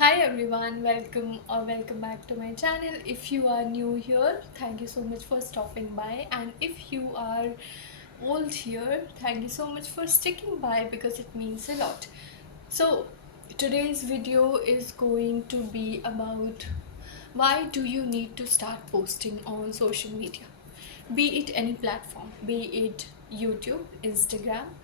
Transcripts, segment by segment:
Hi everyone, welcome back to my channel. If you are new here, thank you so much for stopping by, and if you are old here, thank you so much for sticking by because it means a lot. So, today's video is going to be about why do you need to start posting on social media? Be it any platform, be it YouTube, Instagram,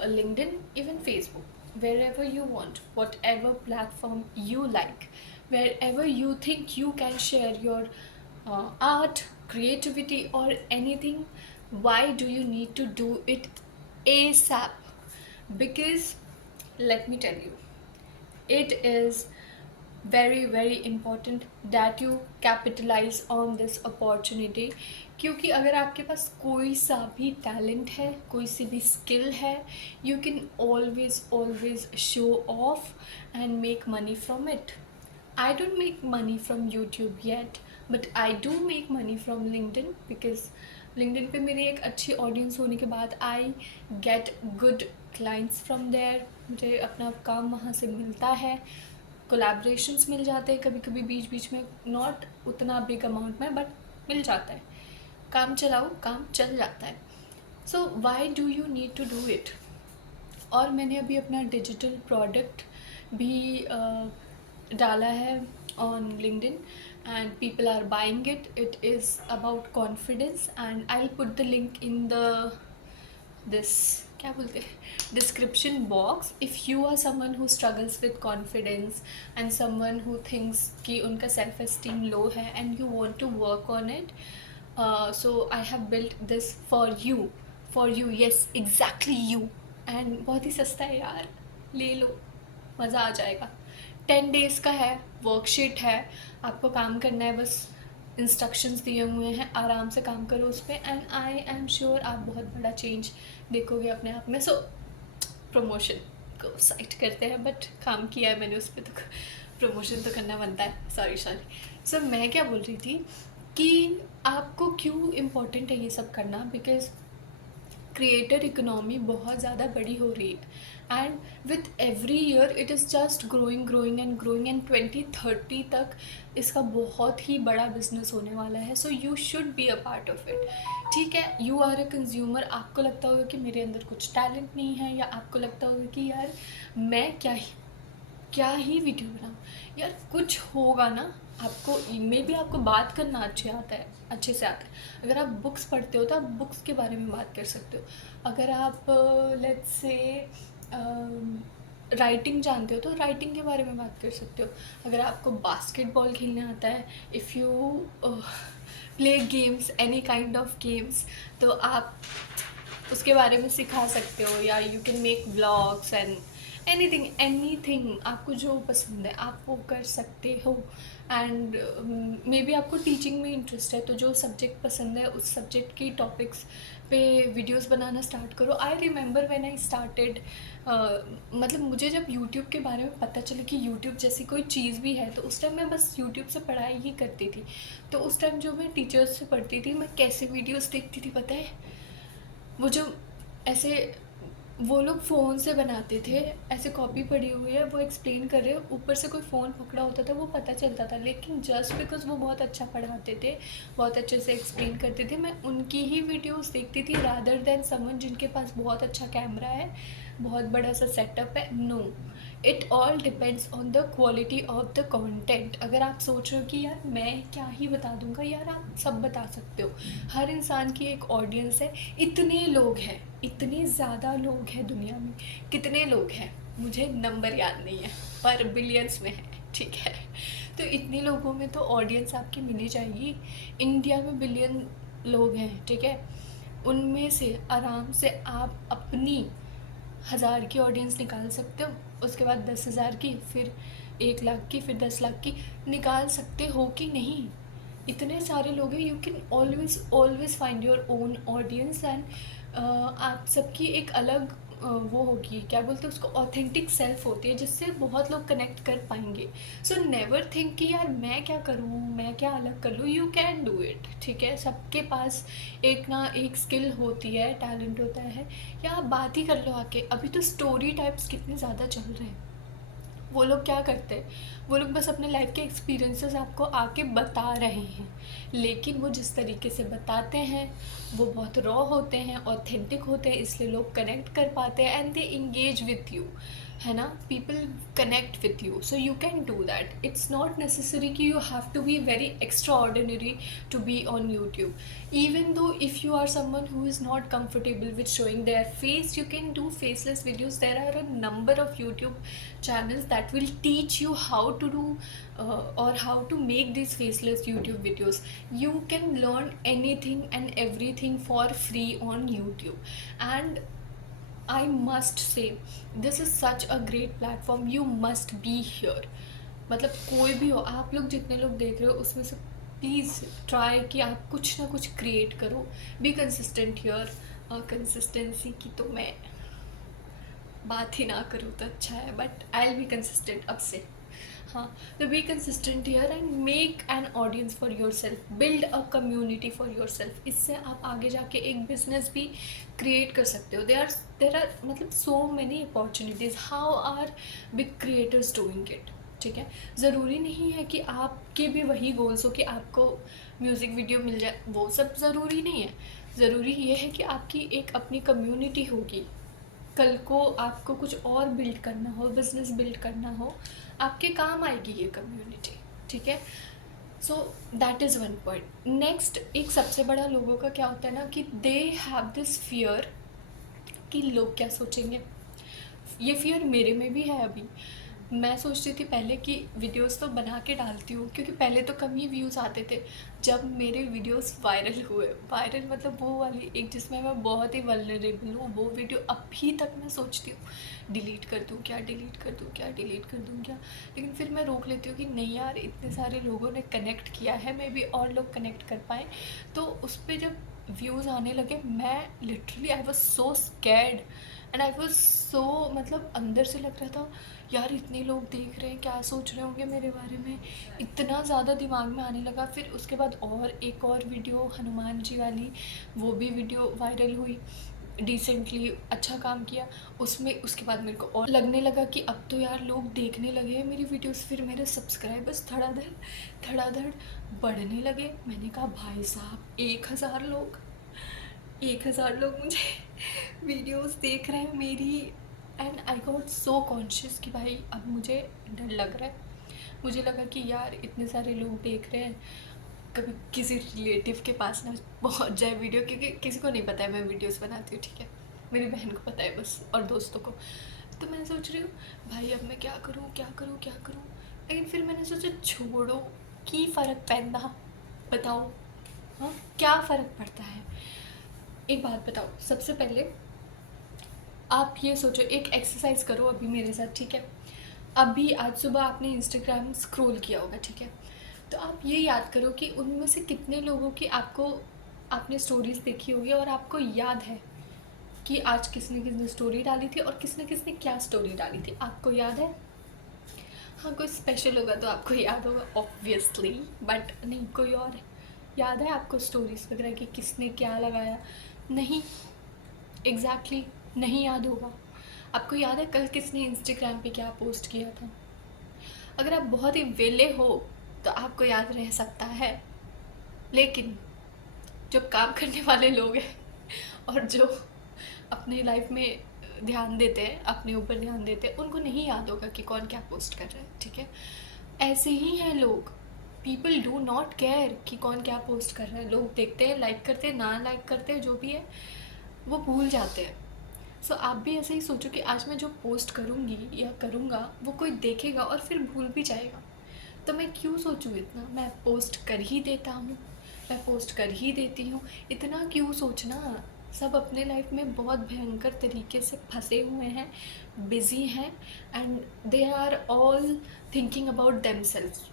LinkedIn, even Facebook, wherever you want, whatever platform you like, wherever you think you can share your art, creativity, or anything. Why do you need to do it ASAP? Because let me tell you, it is very important that you capitalize on this opportunity. क्योंकि अगर आपके पास कोई सा भी talent है, कोई सी भी skill है, you can always show off and make money from it. I don't make money from YouTube yet, but I do make money from LinkedIn because LinkedIn पे मेरी एक अच्छी ऑडियंस होने के बाद I get good clients from there. मुझे अपना काम वहाँ से मिलता है, कोलैबोरेशंस मिल जाते हैं कभी कभी बीच बीच में, नॉट उतना बिग अमाउंट में बट मिल जाता है. काम चलाओ, काम चल जाता है. So why do you need to do it? और मैंने अभी अपना डिजिटल प्रोडक्ट भी डाला है on LinkedIn and people are buying it. It is about confidence and I will put the link in the this क्या बोलते हैं description box. If you are someone who struggles with confidence and someone who thinks कि उनका self esteem low है and you want to work on it, so I have built this for you yes exactly you. And बहुत ही सस्ता है यार, ले लो, मज़ा आ जाएगा. 10 days का है, वर्कशीट है, आपको काम करना है, बस इंस्ट्रक्शंस दिए हुए हैं, आराम से काम करो उस पर एंड आई एम श्योर आप बहुत बड़ा चेंज देखोगे अपने आप में. सो प्रमोशन को साइड करते हैं, बट काम किया है मैंने उस पर, तो प्रमोशन तो करना बनता है. सॉरी. सो मैं क्या बोल रही थी कि आपको क्यों इम्पोर्टेंट है ये सब करना? बिकॉज क्रिएटर इकोनॉमी बहुत ज़्यादा बड़ी हो रही है and with every year it is just growing and 2030 तक इसका बहुत ही बड़ा बिजनेस होने वाला है. So you should be a part of it. ठीक है, यू आर अ कंज्यूमर, आपको लगता होगा कि मेरे अंदर कुछ टैलेंट नहीं है, या आपको लगता होगा कि यार मैं क्या ही वीडियो बनाऊँ. यार कुछ होगा ना. आपको मे भी आपको बात करना अच्छे से आता है. अगर आप बुक्स पढ़ते हो तो आप बुक्स के बारे में बात कर सकते हो. अगर आप लेट्स से राइटिंग जानते हो तो राइटिंग के बारे में बात कर सकते हो. अगर आपको बास्केटबॉल खेलने आता है, if you play games, any kind of games, तो आप उसके बारे में सिखा सकते हो. या you can make blogs and anything आपको जो पसंद है आप वो कर सकते हो. एंड मे बी आपको टीचिंग में इंटरेस्ट है, तो जो सब्जेक्ट पसंद है उस सब्जेक्ट की टॉपिक्स पे वीडियोस बनाना स्टार्ट करो. I remember when I started, मतलब मुझे जब यूट्यूब के बारे में पता चला कि यूट्यूब जैसी कोई चीज़ भी है, तो उस टाइम मैं बस यूट्यूब से पढ़ाई ही करती थी. तो उस टाइम जो मैं टीचर्स से पढ़ती थी, मैं कैसे वीडियोस देखती थी पता है? वो जो ऐसे वो लोग फ़ोन से बनाते थे, ऐसे कॉपी पड़ी हुई है, वो एक्सप्लेन कर रहे हो, ऊपर से कोई फ़ोन पकड़ा होता था, वो पता चलता था. लेकिन जस्ट बिकॉज वो बहुत अच्छा पढ़ाते थे, बहुत अच्छे से एक्सप्लेन करते थे, मैं उनकी ही वीडियोस देखती थी रादर देन समवन जिनके पास बहुत अच्छा कैमरा है, बहुत बड़ा सा सेटअप है. No, it all depends on the quality of the content. अगर आप सोच रहे हो कि यार मैं क्या ही बता दूंगा, यार आप सब बता सकते हो. हर इंसान की एक ऑडियंस है. इतने लोग हैं, इतने ज़्यादा लोग हैं दुनिया में. कितने लोग हैं मुझे नंबर याद नहीं है, पर बिलियंस में है. ठीक है, तो इतने लोगों में तो ऑडियंस आपकी मिली जाएगी. इंडिया में बिलियन लोग हैं, ठीक है. उनमें से आराम से आप अपनी 1000 की ऑडियंस निकाल सकते हो. उसके बाद 10,000 की, फिर 1 लाख की, फिर 10 लाख की निकाल सकते हो कि नहीं? इतने सारे लोग हैं. You can always find your own audience and आप सबकी एक अलग वो होगी, क्या बोलते हैं उसको, ऑथेंटिक सेल्फ होती है, जिससे बहुत लोग कनेक्ट कर पाएंगे. सो नेवर थिंक कि यार मैं क्या करूँ, मैं क्या अलग कर लूँ. You can do it. ठीक है, सबके पास एक ना एक स्किल होती है, टैलेंट होता है. या आप बात ही कर लो आके. अभी तो स्टोरी टाइप्स कितने ज़्यादा चल रहे हैं, वो लोग क्या करते हैं, वो लोग बस अपने लाइफ के एक्सपीरियंसेस आपको आके बता रहे हैं, लेकिन वो जिस तरीके से बताते हैं वो बहुत रॉ होते हैं, ऑथेंटिक होते हैं, इसलिए लोग कनेक्ट कर पाते हैं and they engage with you, है ना। People connect with you, so you can do that. It's not necessary कि you have to be very extraordinary to be on YouTube, even though if you are someone who is not comfortable with showing their face, you can do faceless videos. There are a number of YouTube channels that will teach you how to do or how to make these faceless YouTube videos. You can learn anything and everything for free on YouTube, and I must say this is such a great platform. You must be here. मतलब कोई भी हो, आप लोग जितने लोग देख रहे हो उसमें से प्लीज़ ट्राई कि आप कुछ ना कुछ क्रिएट करो। Be consistent here. कंसिस्टेंसी की तो मैं बात ही ना करूँ तो अच्छा है, but I will be consistent अब से। हाँ, तो be consistent here and make an audience for your self, build a community for your self. इससे आप आगे जाके एक बिजनेस भी क्रिएट कर सकते हो। देर आर मतलब so many opportunities. How are big creators doing it? ठीक है, ज़रूरी नहीं है कि आपके भी वही गोल्स हो कि आपको म्यूज़िक वीडियो मिल जाए, वो सब ज़रूरी नहीं है। ज़रूरी ये है कि आपकी एक अपनी कम्युनिटी होगी। कल को आपको कुछ और बिल्ड करना हो, बिजनेस बिल्ड करना हो, आपके काम आएगी ये कम्युनिटी। ठीक है, so that is one point. Next, एक सबसे बड़ा लोगों का क्या होता है ना कि दे हैव दिस फियर कि लोग क्या सोचेंगे। ये फियर मेरे में भी है अभी। मैं सोचती थी पहले कि वीडियोस तो बना के डालती हूँ, क्योंकि पहले तो कम ही व्यूज़ आते थे। जब मेरे वीडियोस वायरल हुए, वायरल मतलब वो वाली एक जिसमें मैं बहुत ही वल्नरेबल हूँ, वो वीडियो अभी तक मैं सोचती हूँ डिलीट कर दूँ क्या, डिलीट कर दूँ क्या, डिलीट कर दूँ क्या। लेकिन फिर मैं रोक लेती हूँ कि नहीं यार, इतने सारे लोगों ने कनेक्ट किया है, मे बी और लोग कनेक्ट कर पाएँ। तो उस पर जब व्यूज़ आने लगे, मैं literally I was so scared and I was so, मतलब अंदर से लग रहा था यार इतने लोग देख रहे हैं, क्या सोच रहे होंगे मेरे बारे में। इतना ज़्यादा दिमाग में आने लगा। फिर उसके बाद और एक और वीडियो हनुमान जी वाली, वो भी वीडियो वायरल हुई, डिसेंटली अच्छा काम किया उसमें। उसके बाद मेरे को और लगने लगा कि अब तो यार लोग देखने लगे हैं मेरी वीडियोस। फिर मेरे सब्सक्राइबर्स धड़ाधड़ बढ़ने लगे। मैंने कहा भाई साहब, 1000 लोग मुझे वीडियोस देख रहे हैं मेरी। And I got so conscious कि भाई अब मुझे डर लग रहा है। मुझे लगा कि यार इतने सारे लोग देख रहे हैं, कभी किसी रिलेटिव के पास ना पहुंच जाए वीडियो, क्योंकि किसी को नहीं पता है मैं वीडियोस बनाती हूँ। ठीक है, मेरी बहन को पता है बस, और दोस्तों को। तो मैं सोच रही हूँ भाई अब मैं क्या करूँ क्या करूँ क्या करूँ। लेकिन फिर मैंने सोचा छोड़ो, की फ़र्क पैंदा, बताओ। हाँ, क्या फ़र्क पड़ता है। एक बात बताओ, सबसे पहले आप ये सोचो, एक एक्सरसाइज करो अभी मेरे साथ। ठीक है, अभी आज सुबह आपने इंस्टाग्राम स्क्रॉल किया होगा, ठीक है। तो आप ये याद करो कि उनमें से कितने लोगों की आपने स्टोरीज देखी होगी और आपको याद है कि आज किसने किसने स्टोरी डाली थी और किसने किसने क्या स्टोरी डाली थी, आपको याद है। हाँ, कोई स्पेशल होगा तो आपको याद होगा ऑब्वियसली, बट नहीं, कोई और याद है आपको स्टोरीज वगैरह कि किसने क्या लगाया? नहीं, एग्जैक्टली नहीं याद होगा। आपको याद है कल किसने इंस्टाग्राम पे क्या पोस्ट किया था? अगर आप बहुत ही वेले हो तो आपको याद रह सकता है, लेकिन जो काम करने वाले लोग हैं और जो अपने लाइफ में ध्यान देते हैं, अपने ऊपर ध्यान देते हैं, उनको नहीं याद होगा कि कौन क्या पोस्ट कर रहा है। ठीक है, ऐसे ही हैं लोग। पीपल डू नॉट केयर कि कौन क्या पोस्ट कर रहा है। लोग देखते हैं, लाइक करते हैं, ना लाइक करते हैं, जो भी है वो भूल जाते हैं। सो आप भी ऐसे ही सोचो कि आज मैं जो पोस्ट करूँगी या करूँगा वो कोई देखेगा और फिर भूल भी जाएगा, तो मैं क्यों सोचूँ इतना। मैं पोस्ट कर ही देता हूँ, मैं पोस्ट कर ही देती हूँ, इतना क्यों सोचना। सब अपने लाइफ में बहुत भयंकर तरीके से फंसे हुए हैं, बिज़ी हैं, and they are all thinking about themselves.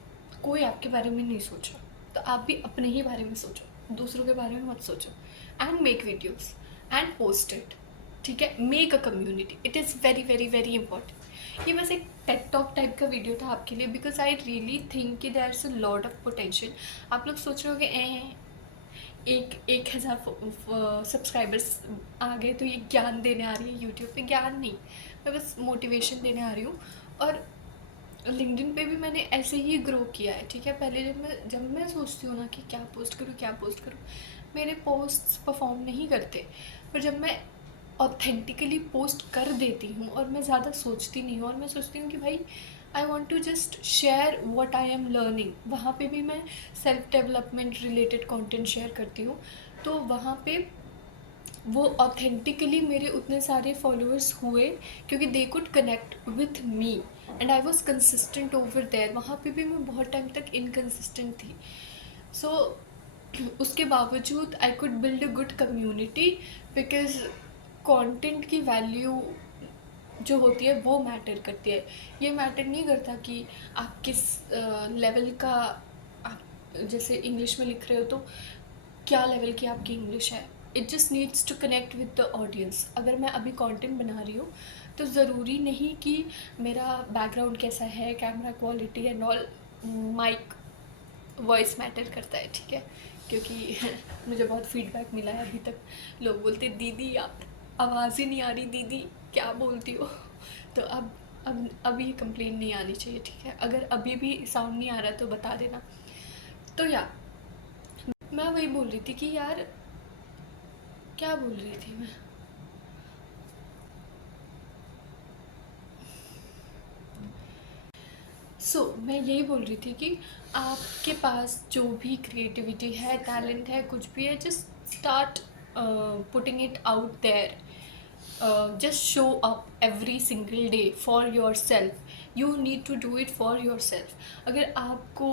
कोई आपके बारे में नहीं सोच रहा, तो आप भी अपने ही बारे में सोचो, दूसरों के बारे में मत सोचो। And make videos and post it. ठीक है, make a community, it is very very very important. ये बस एक टेक टॉक टाइप का वीडियो था आपके लिए, बिकॉज आई रियली थिंक कि there is a lot of potential. आप लोग सोच रहे हो कि 1000 सब्सक्राइबर्स आ गए तो ये ज्ञान देने आ रही है यूट्यूब पे। ज्ञान नहीं, मैं बस मोटिवेशन देने आ रही हूँ। और लिंक्डइन पे भी मैंने ऐसे ही ग्रो किया है, ठीक है। पहले जब मैं सोचती हूँ ना कि क्या पोस्ट करूँ, मेरे पोस्ट्स परफॉर्म नहीं करते। पर जब मैं ऑथेंटिकली पोस्ट कर देती हूँ और मैं ज़्यादा सोचती नहीं हूँ और मैं सोचती हूँ कि भाई I want to just share what I am learning, वहाँ पे भी मैं self development related content share करती हूँ। तो वहाँ पे वो ऑथेंटिकली मेरे उतने सारे फॉलोअर्स हुए क्योंकि they could connect with me and I was consistent over there. वहाँ पे भी मैं बहुत टाइम तक इनकन्सिस्टेंट थी। सो उसके बावजूद I could build a good community, because content की वैल्यू जो होती है वो मैटर करती है। ये मैटर नहीं करता कि आप किस लेवल का, आप जैसे इंग्लिश में लिख रहे हो तो क्या लेवल की आपकी इंग्लिश है। It just needs to connect with the audience. अगर मैं अभी कंटेंट बना रही हूँ तो ज़रूरी नहीं कि मेरा बैकग्राउंड कैसा है, camera quality and all, mic voice matter करता है, ठीक है। क्योंकि मुझे बहुत फीडबैक मिला है अभी तक, लोग बोलते दीदी आप आवाज़ ही नहीं आ रही, दीदी क्या बोलती हो। तो अब ये कंप्लेन नहीं आनी चाहिए, ठीक है। अगर अभी भी साउंड नहीं आ रहा तो बता देना। तो या मैं वही बोल रही थी कि यार क्या बोल रही थी मैं। मैं यही बोल रही थी कि आपके पास जो भी क्रिएटिविटी है, टैलेंट है, कुछ भी है, just start putting it out there. Just show up every single day for yourself. You need to do it for yourself. अगर आपको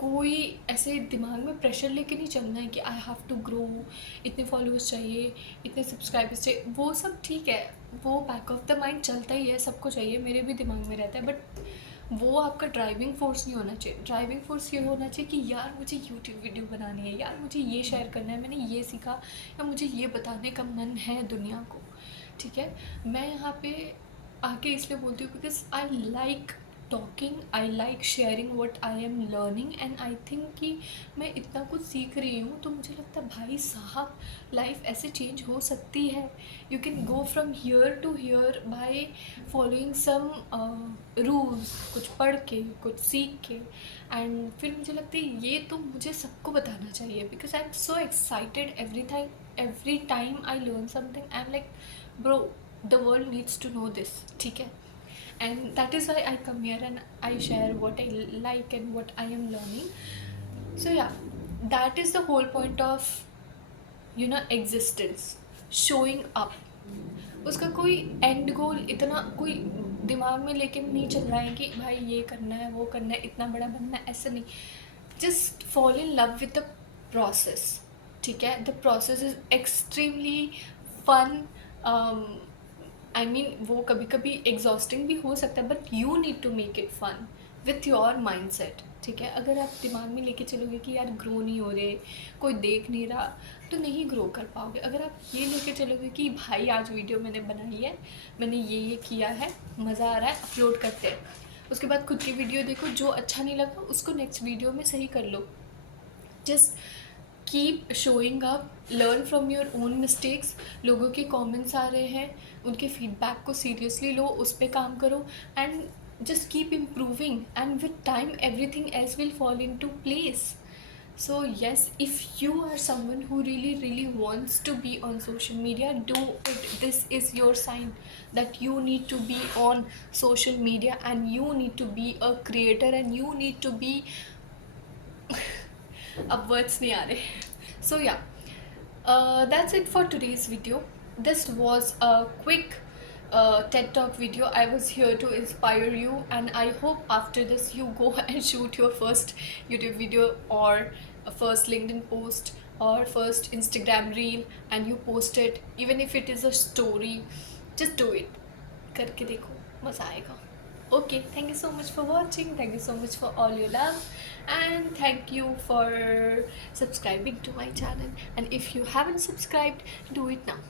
कोई ऐसे दिमाग में प्रेशर लेके नहीं चलना है कि आई हैव टू ग्रो, इतने फॉलोअर्स चाहिए, इतने सब्सक्राइबर्स चाहिए, वो सब ठीक है, वो बैक ऑफ द माइंड चलता ही है, सबको चाहिए, मेरे भी दिमाग में रहता है। बट वो आपका ड्राइविंग फोर्स नहीं होना चाहिए। ड्राइविंग फोर्स ये होना चाहिए कि यार मुझे यूट्यूब वीडियो बनानी है, यार मुझे ये शेयर करना है, मैंने ये सीखा, या मुझे ये बताने का मन है दुनिया को, ठीक है। मैं यहाँ पे आके इसलिए बोलती हूँ because I like talking, I like sharing what I am learning and I think कि मैं इतना कुछ सीख रही हूँ तो मुझे लगता है भाई साहब लाइफ ऐसे चेंज हो सकती है। You can go from here to here by following some rules, कुछ पढ़ के, कुछ सीख के। एंड फिर मुझे लगता है ये तो मुझे सबको बताना चाहिए because I am so excited every time I learn something. I am like bro, the world needs to know this, ठीक है। And that is why I come here and I share what I like and what I am learning. So yeah, that is the whole point of existence, showing up। उसका कोई and गोल इतना कोई दिमाग में लेके नहीं चल रहा है कि भाई ये करना है, वो करना है, इतना बड़ा बनना है, ऐसा नहीं। Just fall in love with the process, ठीक है। The process is extremely fun. I mean वो कभी कभी एग्जॉस्टिंग भी हो सकता है, but you need to make it fun with your mindset, ठीक है। अगर आप दिमाग में लेके चलोगे कि यार ग्रो नहीं हो रहे, कोई देख नहीं रहा, तो नहीं ग्रो कर पाओगे। अगर आप ये लेके चलोगे कि भाई आज वीडियो मैंने बनाई है, मैंने ये किया है, मज़ा आ रहा है, अपलोड करते हैं, उसके बाद खुद की वीडियो देखो, जो अच्छा नहीं लगा उसको नेक्स्ट वीडियो में सही कर लो। Just keep showing up, learn from your own mistakes. लोगों के कमेंट्स आ रहे हैं, उनके फीडबैक को सीरियसली लो, उस पर काम करो and just keep improving, and with time everything else will fall into place. So yes, if you are someone who really wants to be on social media, do it. This is your sign that you need to be on social media and you need to be a creator and you need to be अब words नहीं आ रहे। So yeah, that's it for today's video. This was a quick TED Talk video. I was here to inspire you, and I hope after this you go and shoot your first YouTube video or a first LinkedIn post or first Instagram reel and you post it, even if it is a story. Just do it. करके देखो, मज़ा आएगा। Okay, thank you so much for watching. Thank you so much for all your love, and thank you for subscribing to my channel. And if you haven't subscribed, do it now.